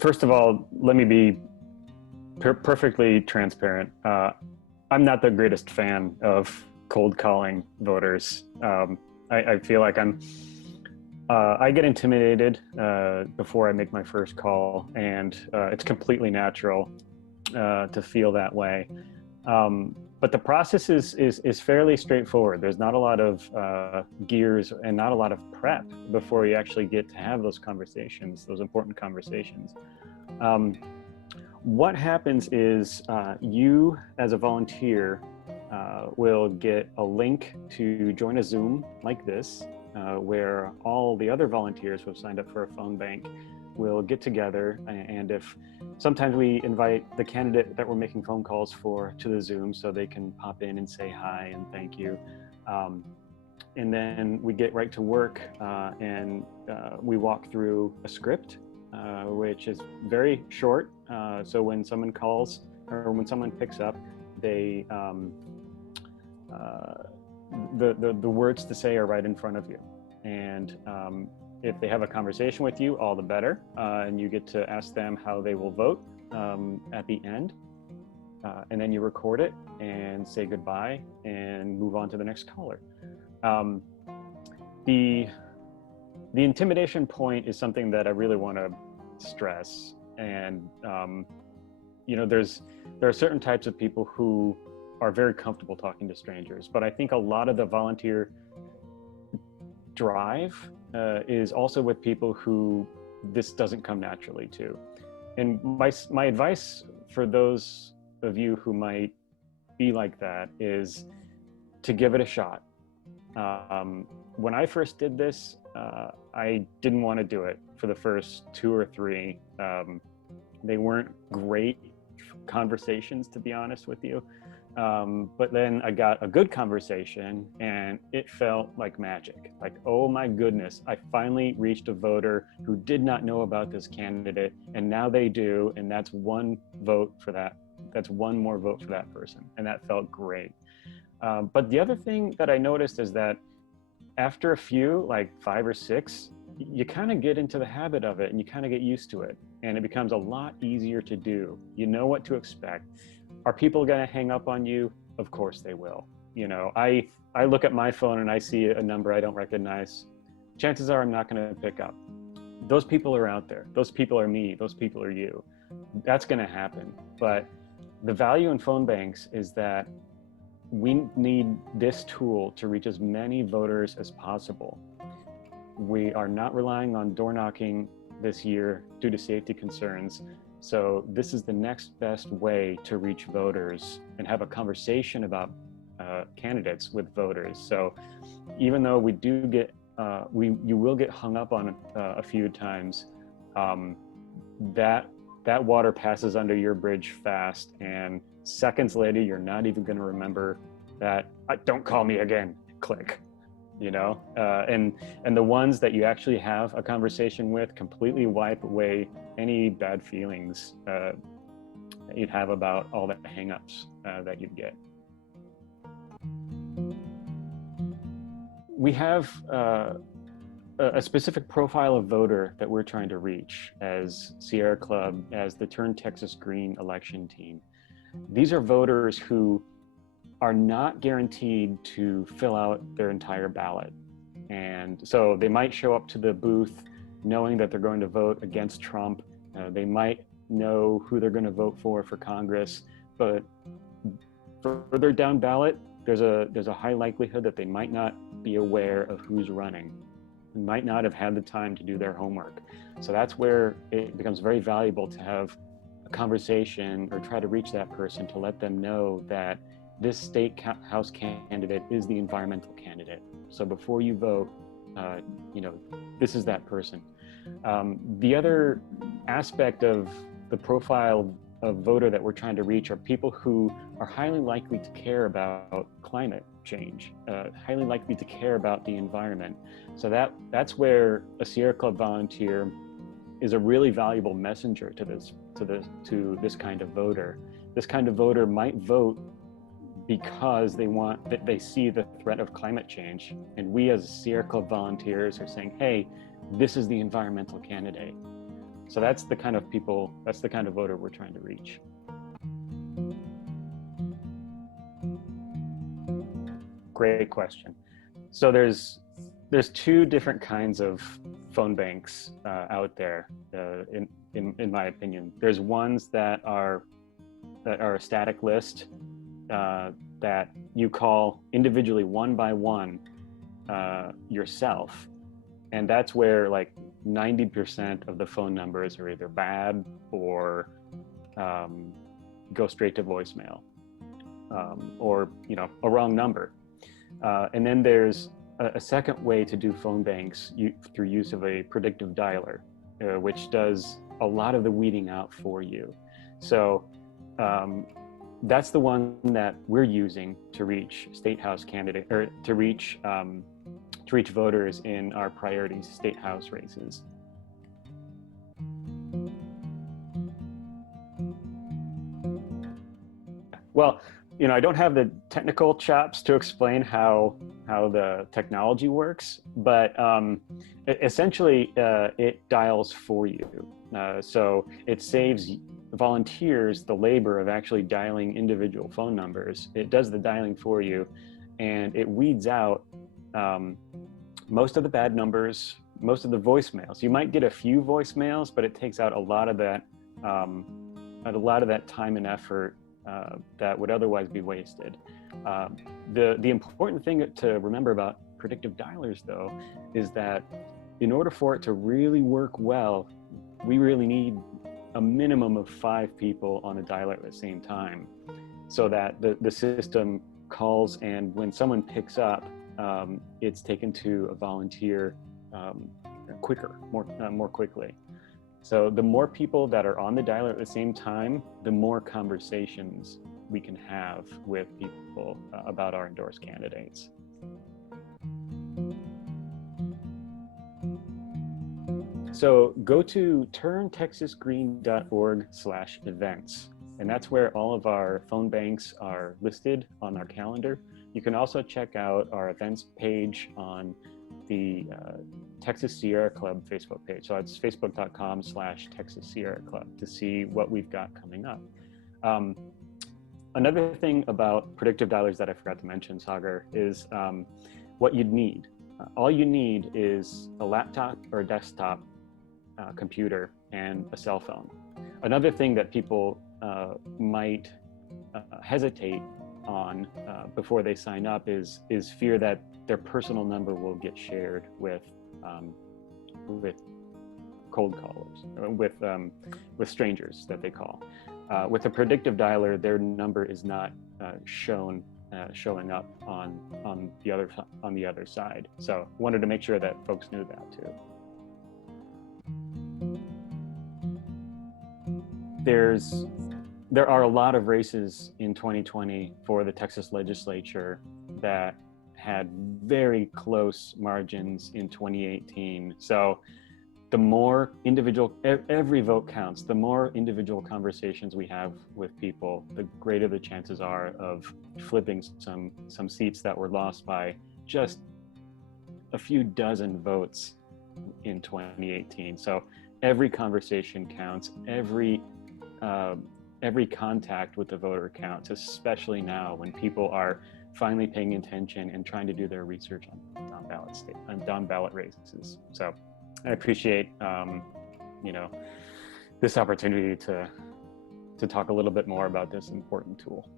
First of all, let me be perfectly transparent. I'm not the greatest fan of cold calling voters. I feel like I get intimidated before I make my first call, and it's completely natural to feel that way. But the process is fairly straightforward. There's not a lot of gears and not a lot of prep before you actually get to have those conversations, those important conversations. What happens is you, as a volunteer, will get a link to join a Zoom like this, where all the other volunteers who have signed up for a phone bank will get together. And if sometimes we invite the candidate that we're making phone calls for to the Zoom so they can pop in and say hi and thank you. And then we get right to work and we walk through a script, which is very short. So when someone calls or when someone picks up, they the words to say are right in front of you. And if they have a conversation with you, all the better. And you get to ask them how they will vote at the end. And then you record it and say goodbye and move on to the next caller. The intimidation point is something that I really want to stress. And, there are certain types of people who are very comfortable talking to strangers, but I think a lot of the volunteer drive is also with people who this doesn't come naturally to. And my advice for those of you who might be like that is to give it a shot. When I first did this, I didn't want to do it for the first 2 or 3. They weren't great conversations, to be honest with you. But then I got a good conversation and it felt like magic. Like, oh my goodness, I finally reached a voter who did not know about this candidate, and now they do, and that's one vote for that. That's one more vote for that person, and that felt great. But the other thing that I noticed is that after a few, like 5 or 6, you kind of get into the habit of it and you kind of get used to it, and it becomes a lot easier to do. You know what to expect. Are people going to hang up on you? Of course they will. I look at my phone and I see a number I don't recognize. Chances are I'm not going to pick up. Those people are out there. Those people are me. Those people are you. That's going to happen. But the value in phone banks is that we need this tool to reach as many voters as possible. We are not relying on door knocking this year due to safety concerns. So this is the next best way to reach voters and have a conversation about candidates with voters. So even though we do get, you will get hung up on a few times, that water passes under your bridge fast, and seconds later, you're not even going to remember that, don't call me again, click. And the ones that you actually have a conversation with completely wipe away any bad feelings that you'd have about all the hangups that you'd get. We have a specific profile of voter that we're trying to reach as Sierra Club, as the Turn Texas Green election team. These are voters who are not guaranteed to fill out their entire ballot. And so they might show up to the booth knowing that they're going to vote against Trump. They might know who they're going to vote for Congress, but further down ballot, there's a high likelihood that they might not be aware of who's running, and might not have had the time to do their homework. So that's where it becomes very valuable to have a conversation or try to reach that person to let them know that this state house candidate is the environmental candidate. So before you vote, this is that person. The other aspect of the profile of voter that we're trying to reach are people who are highly likely to care about climate change, highly likely to care about the environment. So that's where a Sierra Club volunteer is a really valuable messenger to this kind of voter. This kind of voter might vote because they see the threat of climate change. And we as Sierra Club volunteers are saying, hey, this is the environmental candidate. So that's the kind of people, that's the kind of voter we're trying to reach. Great question. So there's two different kinds of phone banks out there, in my opinion. There's ones that are a static list that you call individually one by one yourself, and that's where like 90% of the phone numbers are either bad or go straight to voicemail, or a wrong number. And then there's a second way to do phone banks through use of a predictive dialer, which does a lot of the weeding out for you. So that's the one that we're using to reach state house candidate, or to reach voters in our priority state house races. Well, I don't have the technical chops to explain how the technology works, but essentially it dials for you. So it saves volunteers the labor of actually dialing individual phone numbers. It does the dialing for you, and it weeds out most of the bad numbers, most of the voicemails. You might get a few voicemails, but it takes out a lot of that time and effort that would otherwise be wasted. The important thing to remember about predictive dialers, though, is that in order for it to really work well, we really need a minimum of 5 people on the dialer at the same time, so that the system calls, and when someone picks up, it's taken to a volunteer quicker, more quickly. So the more people that are on the dialer at the same time, the more conversations we can have with people about our endorsed candidates. So go to turntexasgreen.org/events, and that's where all of our phone banks are listed on our calendar. You can also check out our events page on the Texas Sierra Club Facebook page. So it's facebook.com/Texas Sierra Club to see what we've got coming up. Another thing about predictive dialers that I forgot to mention, Sagar, is what you'd need. All you need is a laptop or a desktop computer and a cell phone. Another thing that people might hesitate on before they sign up is fear that their personal number will get shared with cold callers, with strangers that they call. With a predictive dialer, their number is not showing up on the other side. So wanted to make sure that folks knew that too. There are a lot of races in 2020 for the Texas legislature that had very close margins in 2018. So the more every vote counts, the more individual conversations we have with people, the greater the chances are of flipping some seats that were lost by just a few dozen votes in 2018. So every conversation counts, every contact with the voter counts, especially now when people are finally paying attention and trying to do their research on down-ballot races. So I appreciate this opportunity to talk a little bit more about this important tool.